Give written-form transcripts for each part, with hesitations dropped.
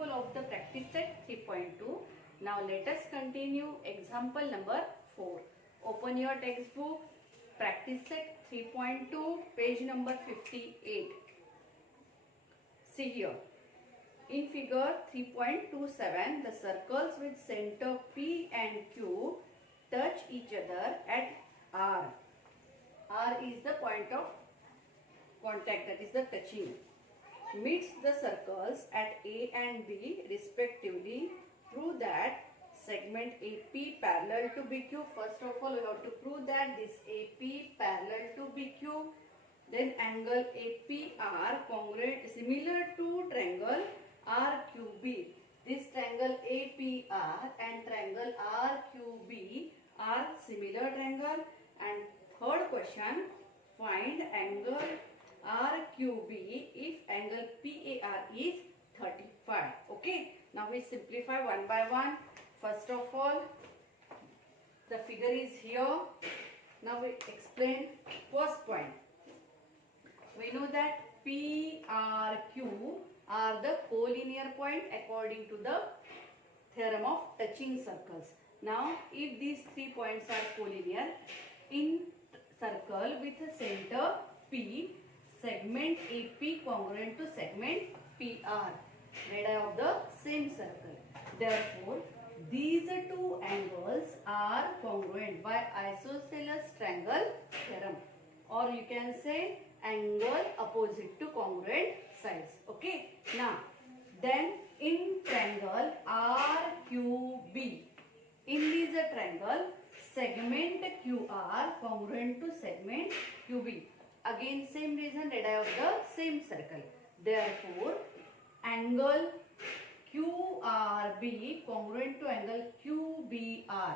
example of the practice set 3.2. Now let us continue example number 4. Open your textbook, practice set 3.2, page number 58. See here. In figure 3.27, the circles with center P and Q touch each other at R. R is the point of contact, that is the touching. Meets the circles at A and B respectively. Prove that segment AP parallel to BQ. First of all, we have to prove that this AP parallel to BQ. Then angle APR congruent similar to triangle RQB. This triangle APR and triangle RQB are similar triangle. And third question, find angle RQB if angle PAR is 35. Okay. Now we simplify one by one. First of all, the figure is here. Now we explain first point. We know that PRQ are the collinear point according to the theorem of touching circles. Now if these 3 points are collinear in circle with a center P, segment AP congruent to segment PR, radii of the same circle. Therefore, these two angles are congruent by isosceles triangle theorem, or you can say angle opposite to congruent sides. Okay. Now, then in triangle RQB, in this triangle, segment QR congruent to segment QB. Again, same reason, radii of the same circle. Therefore, angle QRB congruent to angle QBR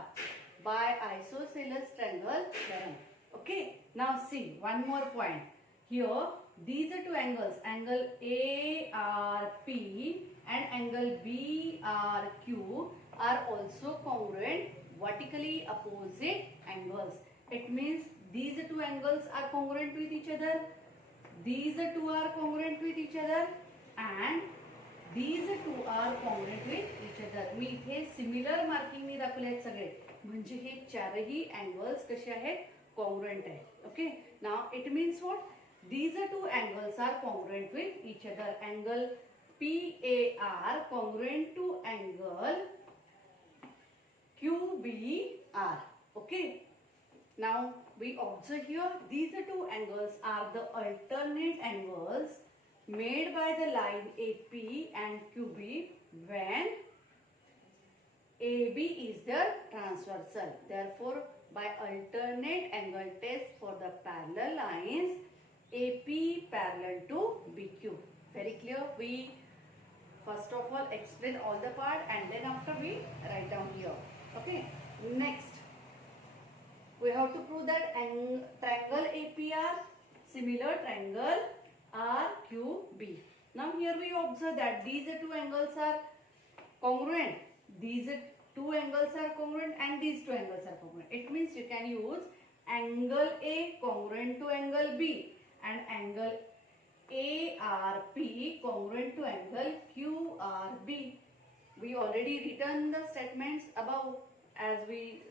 by isosceles triangle theorem. Okay. Now see one more point. Here these are two angles, angle ARP and angle BRQ are also congruent, vertically opposite angles. It means these two angles are congruent with each other, these two are congruent with each other, and these two are congruent with each other. मी इथे similar marking ने दाखवले आहेत सगळे, म्हणजे हे चारही angles कसे आहेत, congruent आहे. Okay. Now it means what? These two angles are congruent with each other. Angle PAR congruent to angle QBR. Okay. Now we observe here these two angles are the alternate angles made by the line AP and QB when AB is the transversal. Therefore, by alternate angle test for the parallel lines, AP parallel to BQ. Very clear? We first of all explain all the part and then after we write down here. Okay. Next, we have to prove that triangle APR similar triangle RQB. Now here we observe that these two angles are congruent. These two angles are congruent and these two angles are congruent. It means you can use angle A congruent to angle B and angle ARP congruent to angle QRB. We already written the statements above as we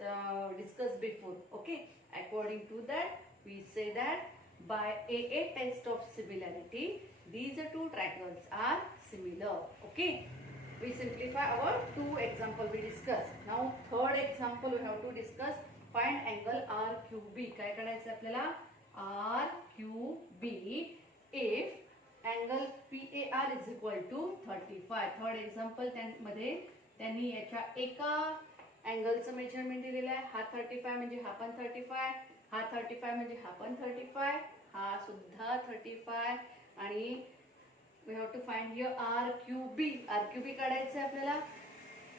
discussed before. Okay. According to that, we say that by AA test of similarity, these two triangles are similar. Okay. We simplify our two example we discussed. Now third example we have to discuss. Find angle RQB. काय करायचं आपल्याला? RQB if angle PAR is equal to 35. Third example मध्ये त्यांनी याच्या एका अँगलचं measurement दिलेलं आहे. हा 35 म्हणजे हा पण 35, हा 35 म्हणजे हा पण 35, हा सुद्धा 35 आणि we have to find here RQB. RQB काढायचं आहे आपल्याला.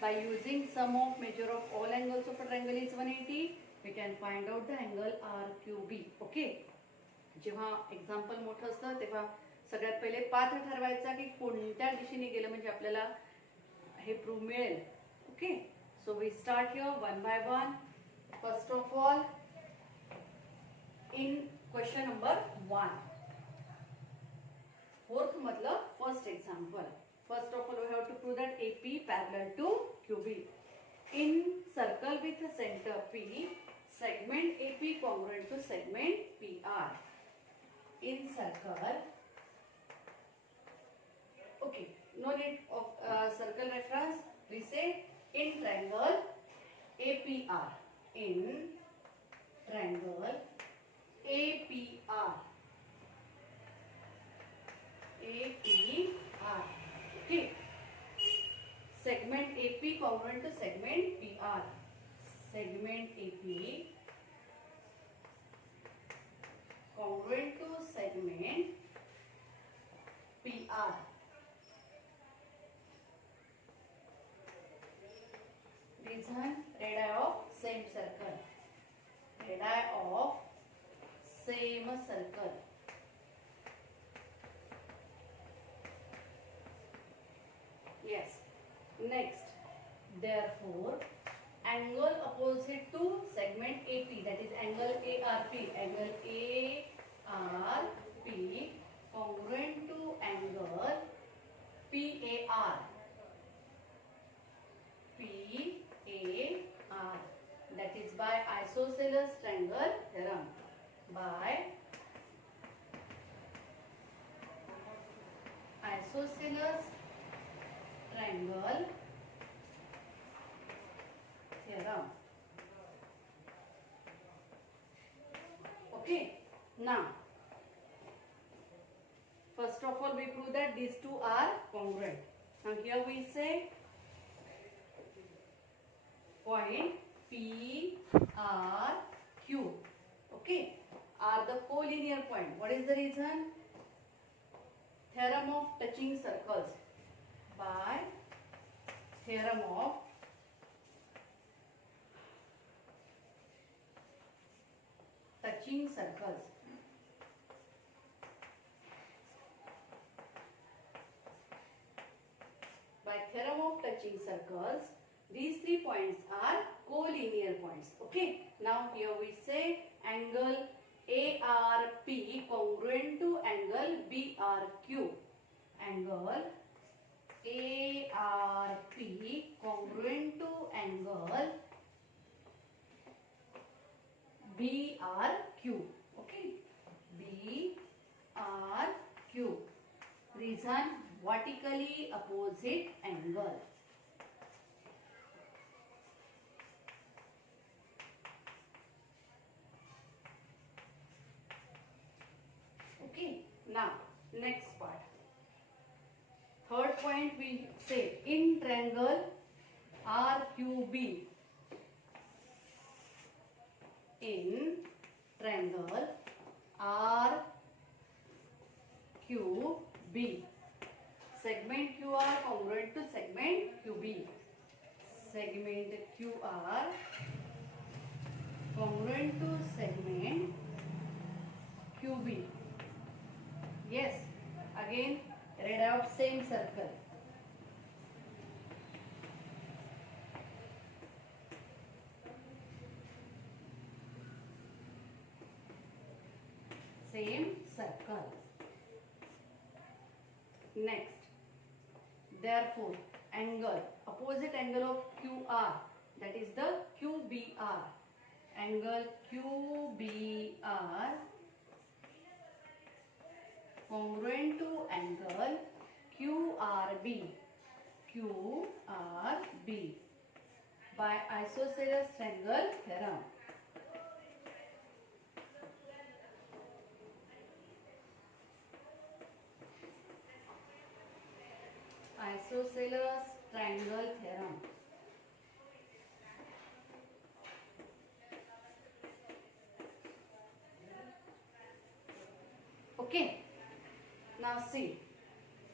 By using sum of measure of all angles of a triangle is 180, we can find out the angle RQB. Okay. जेव्हा एक्झाम्पल मोठं असतं तेव्हा सगळ्यात पहिले पाथ ठरवायचा की कोणत्या दिशेने गेलं म्हणजे आपल्याला हे प्रूव्ह मिळेल. Okay. So we start here one by one. First of all in question number 1, fourth मतलब first example. First of all, we have to prove that angle to QB. In circle with a center P, segment AP congruent to segment PR. In circle, okay, no need of circle reference. We say in triangle APR. In triangle APR. APR. Okay. Segment AP congruent to segment PR. Segment AP congruent to segment PR. Reason, radii of same circle. Radii of same circle. Yes. Next, therefore, angle opposite to segment AP, that is angle ARP, angle ARP congruent to angle PAR. PAR, that is by isosceles triangle theorem. By isosceles triangle theorem. Okay, now first of all we prove that these two are congruent. Now here we say point P R Q, okay, are the collinear point. What is the reason? Theorem of touching circles. By theorem of touching circles. By theorem of touching circles, these 3 points are collinear points. Okay. Now here we say angle ARP congruent to angle BRQ. Angle ARP congruent to angle BRQ. Okay. BRQ. Reason, vertically opposite angle. Okay. Now, next part. Third point we say in triangle RQB. In triangle RQB. Segment QR congruent to segment QB. Segment QR congruent to segment QB. Yes, again radii of same circle. Same circle. Next, therefore, angle, opposite angle of QR, that is the QBR. Angle QBR congruent to angle QRB. QRB by isosceles triangle theorem. Isosceles triangle theorem. Okay. Now see,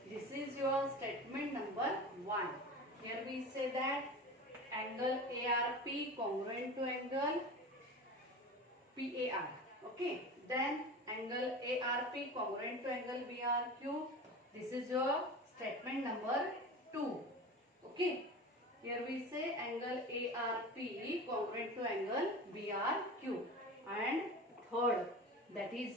this is your statement number 1. Here we say that angle ARP congruent to angle PAR. Okay. Then angle ARP congruent to angle BRQ. This is your statement number 2. Okay. Here we say angle ARP congruent to angle BRQ. And third, that is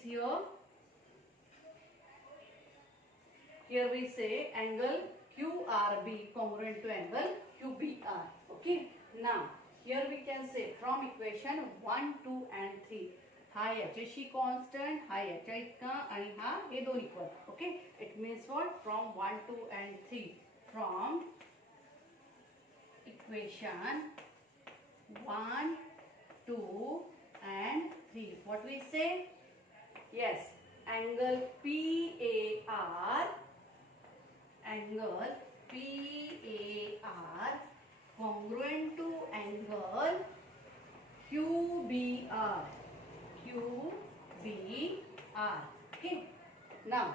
here we say angle QRB congruent to angle QBR. Okay. Now here we can say from equation 1, 2 and 3. हा याच्याशी constant, हा याच्या इतका आणि हा हे दोन equal. Okay. It means what? From 1, 2 and 3. From equation 1, 2 and 3. What we say? Yes, angle PAR congruent to angle QBR. Okay. Now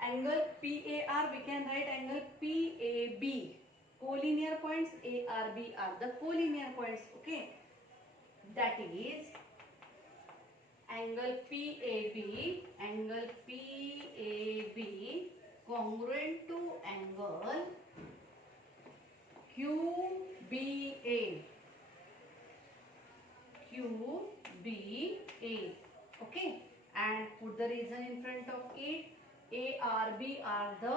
angle PAR, we can write angle PAB. Collinear points ARB are the collinear points. Okay. That is angle PAB congruent to angle QBA. Okay. And put the reason in front of it. ARB are the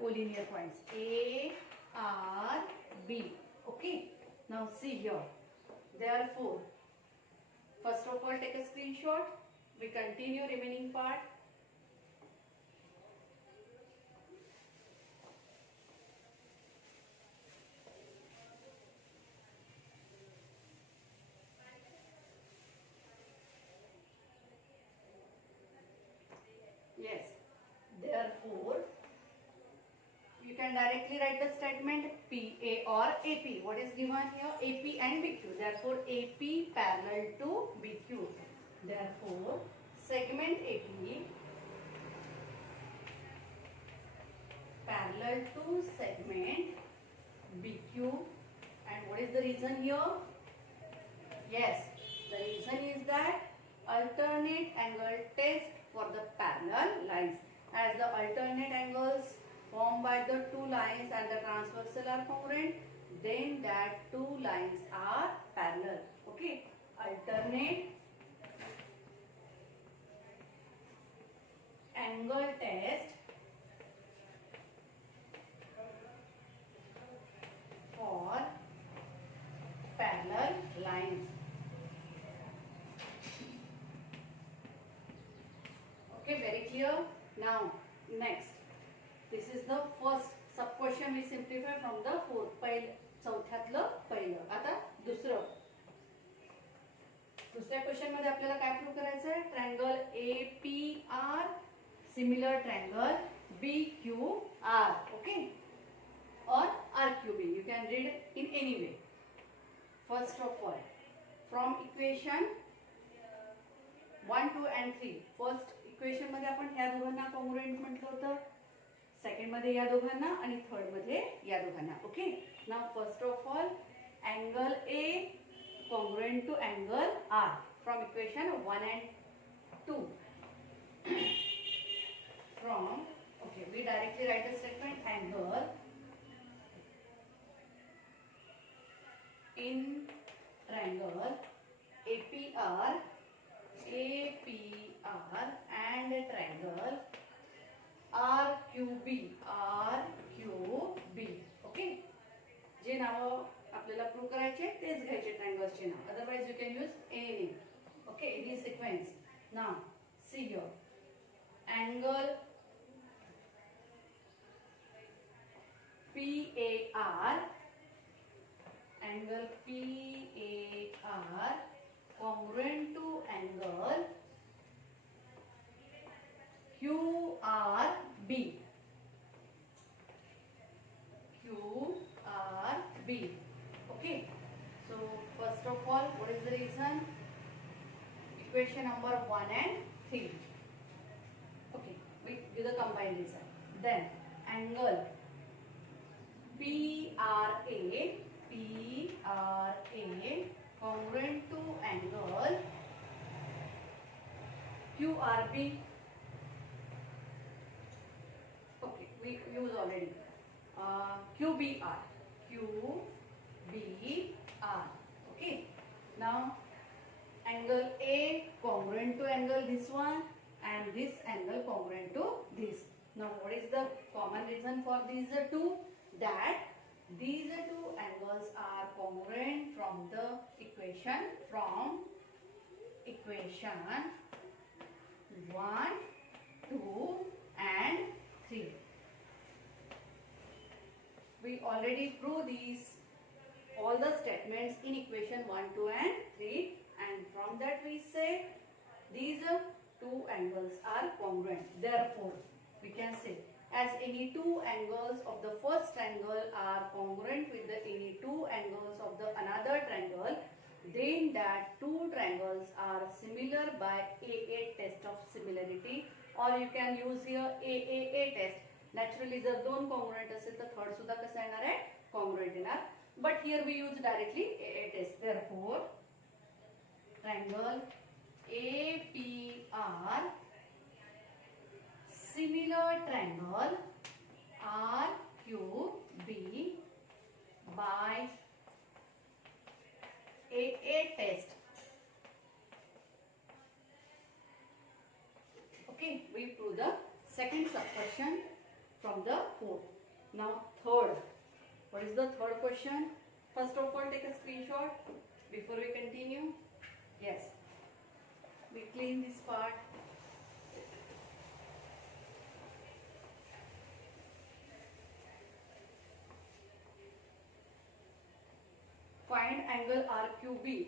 collinear points. ARB. Okay. Now see here. Therefore, first of all, take a screenshot. We continue remaining part. Yes. Therefore, you can directly write the statement PA or AP. What is given here? AP and BQ. Therefore, AP parallel to BQ. Therefore, segment AP parallel to segment BQ. And what is the reason here? Yes, the reason is that alternate angle test for the parallel lines. As the alternate angles formed by the two lines and the transversal are congruent, then that two lines are parallel. Okay. Alternate angle test for parallel lines. Okay, very clear. Now next, this is the first sub question we simplify from the fourth. चौथ्यातलं पहिलं. आता दुसऱ्या question मध्ये आपल्याला काय prove करायचं आहे? Triangle APR similar triangle BQR. Okay. or RQB. You can read in any way. First of all, from equation 1, 2 and 3. First equation मध्ये आपण ह्या दोघांना कॉन्ग्रुएंट म्हटलं होतं. सेकंड मध्ये या दोघांना आणि थर्ड मध्ये या दोघांना. Okay. Now first of all angle A congruent to angle R from equation 1 and 2. From, okay, we directly write the statement angle in triangle APR and triangle RQB. Okay. जे नाव आपल्याला प्रूव्ह करायचे तेच घ्यायचे ट्रायंगल्सचे नाव. Otherwise you can use any name. Okay. Any sequence. Now see here angle PAR congruent to angle QRB. Okay. So first of all, what is the reason? Equation number 1 and 3. Okay. We do the combined reason. Then angle PRA congruent to angle QRB. Okay, we use already QBR. Okay. Now angle A congruent to angle this one and this angle congruent to this. Now what is the common reason for these two? That these two angles are congruent from the equation 1, 2 and 3. We already proved these all the statements in equation 1, 2 and 3, and from that we say these two angles are congruent. Therefore, we can say as any two angles of the first triangle are congruent with the any two angles of the another triangle, then that two triangles are similar by AA test of similarity, or you can use here AAA test. Naturally जर दोन congruent असेल तर third सुद्धा कसं येणार आहे? Congruent येणार. But here we use directly AA test. Therefore, triangle APR similar triangle RQB by AA test. Okay, we prove the second sub-question from the fourth. Now third. What is the third question? First of all, take a screenshot before we continue. Yes. We clean this part. Find angle RQB.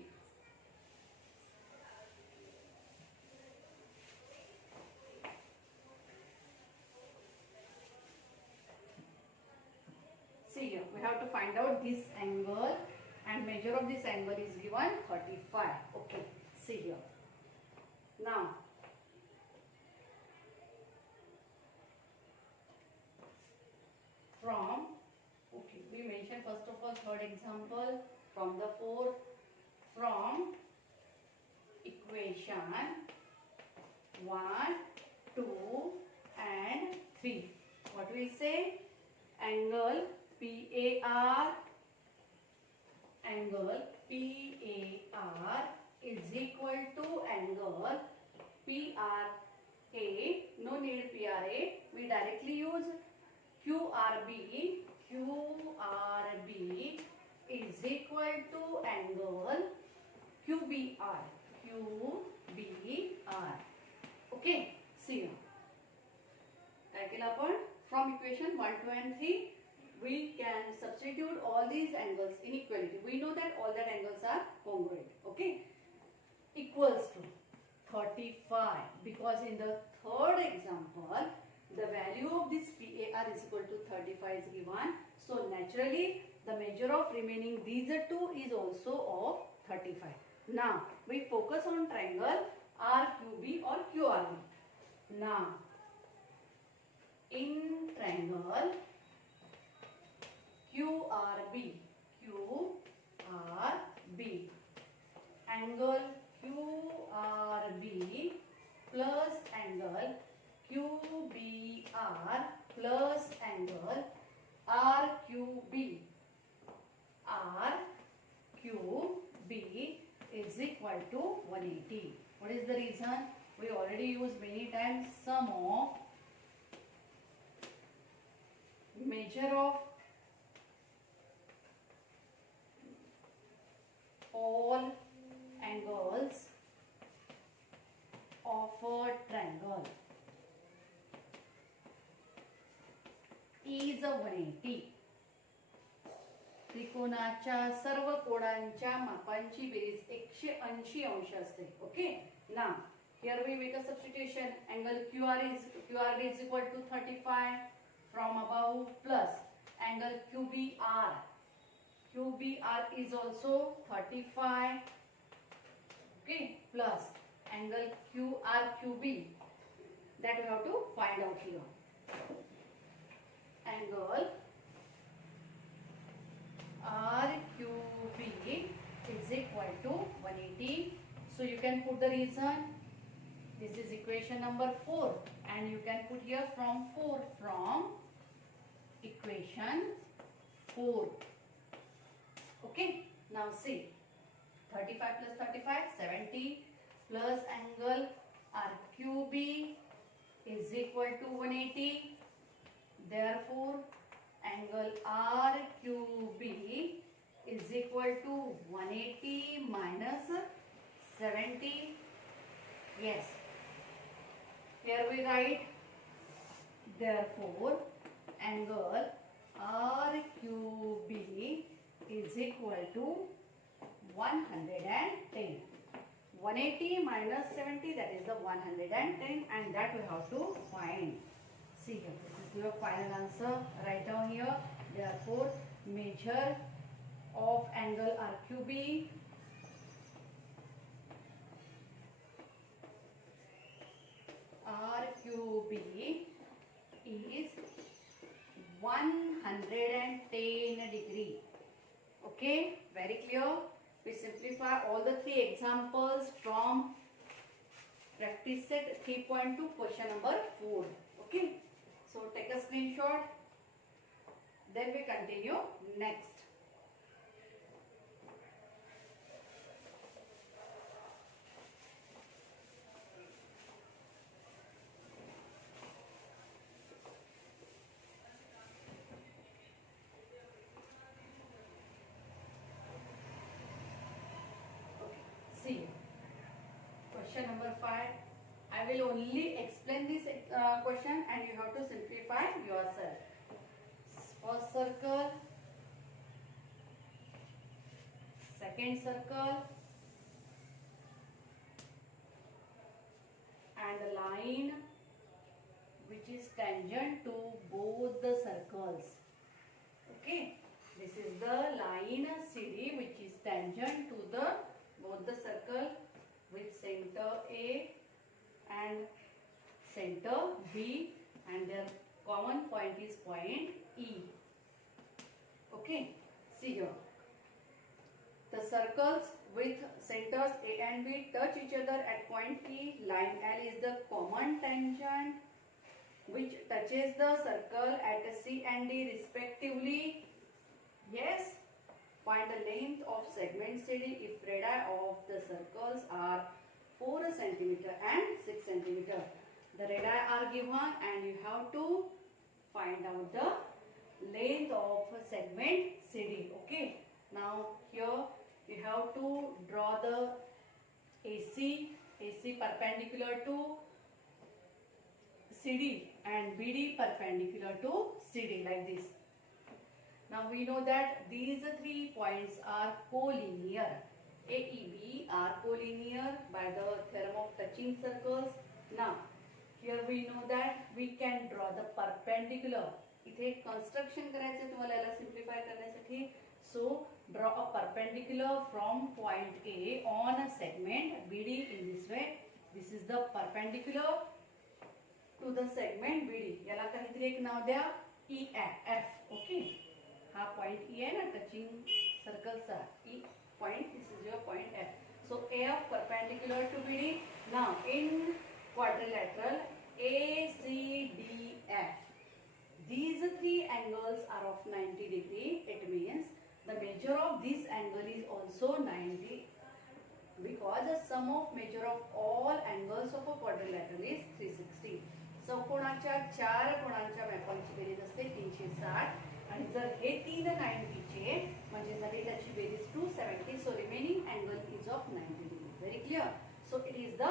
See here, we have to find out this angle, and measure of this angle is given 35. Okay, see here. Now, we mention first of all third example from the fourth, from equation 1, 2 and 3. What we say? Angle PAR is equal to angle PRA. No need PRA. We directly use QRB. QRB is equal to angle QBR. Okay. See here. काय केलं आपण? From equation 1, 2 and 3. We can substitute all these angles in equality. We know that all that angles are congruent. Okay. Equals to 35. Because in the third example, the value of this PAR is equal to 35 is given. So naturally, the measure of remaining these two is also of 35. Now, we focus on triangle RQB or QRB. Now, in triangle QRB, angle QRB plus angle QBR plus angle RQB is equal to 180. What is the reason? We already used many times sum of measure of all angles of a triangle is 180. त्रिकोणाच्या सर्व कोणांच्या मापांची berries 180 अंश असते. Okay. Now here we make a substitution. Angle QRB is equal to 35 from above plus angle QBR is also 35. Okay, plus angle QRQB that we have to find out here. Angle RQB is equal to 180. So you can put the reason. This is equation number 4, and you can put here from equation 4. Okay. Now see, 35 plus 35, 70 plus angle RQB is equal to 180. Therefore, angle RQB is equal to 180 minus 70. Yes. Here we write, therefore, angle RQB is equal to 110. 180 minus 70, that is the 110, and that we have to find. See here, this is your final answer. Write down here. Therefore, measure of angle RQB is 110 degree. Okay, very clear. We simplify all the three examples from practice set 3.2 question number 4. Okay, so take a screenshot. Then we continue next. See, question number 5. I will only explain this question and you have to simplify yourself. First circle, second circle, and a line which is tangent to both the circles. Okay, this is the line CD which is tangent to both the circle with center A and center B, and their common point is point E. Okay, see here. The circles with centers A and B touch each other at point E. Line L is the common tangent which touches the circle at C and D respectively. Yes. Find the length of segment CD if radii of the circles are 4 cm and 6 cm. The radii are given and you have to find out the length of segment CD. Okay. Now here you have to draw the AC perpendicular to CD and BD perpendicular to CD like this. Now we know that these 3 points are collinear. A, E, B are collinear by the theorem of touching circles. Now here we know that we can draw the perpendicular. इथे construction करायचे तुम्हाला याला simplify करण्यासाठी. So draw a perpendicular from point A on a segment BD in this way. This is the perpendicular to the segment BD. याला काहीतरी एक नाव द्या EF. Okay. हा point E आहे ना touching circle चा E point. This is your point F. So AF perpendicular to BD. Now in quadrilateral ACDF, these 3 angles are of 90 degree. It means the measure of this angle is also 90 because the sum of measure of all angles of a quadrilateral is 360. चौकोनाच्या 4 कोणांच्या मॅपांची berries असते 360 आणि जर हे 3 90 चे म्हणजे झाली त्याची berries 270. So remaining angle is of 90 degree. Very clear. So it is the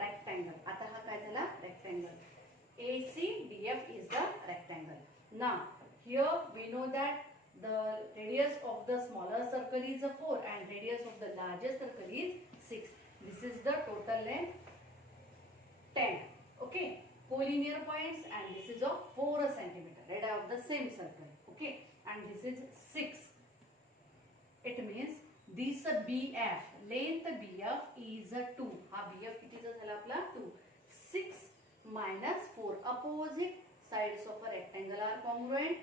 rectangle. आता हा काय झाला rectangle. ACDF is the rectangle. Now here we know that the radius of the smaller circle is 4 and radius of the larger circle is 6. This is the total length 10. Okay, collinear points, and this is of 4 cm. Radii of the same circle. Okay, and this is 6. It means this BF length BF is 2. हा BF कितीचा झाला आपला 2. 6 minus 4. Opposite sides of a rectangle are congruent.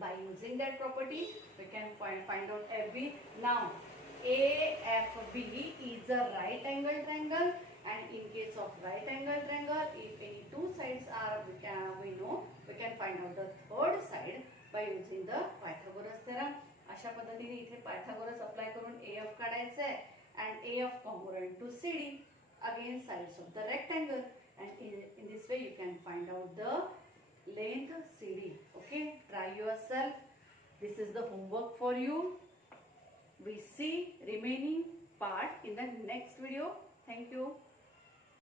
By using that property we can find out FB. Now AFB is a right angle triangle, and in case of right angle triangle, if any 2 sides are we know we can find out the third side by using the Pythagoras theorem. अशा पद्धतीने इथे Pythagoras apply करून AF काढायचं आहे and AF congruent to CD against sides of the rectangle, and in this way you can find out the length CD. yourself. This is the homework for you. We see remaining part in the next video. Thank you.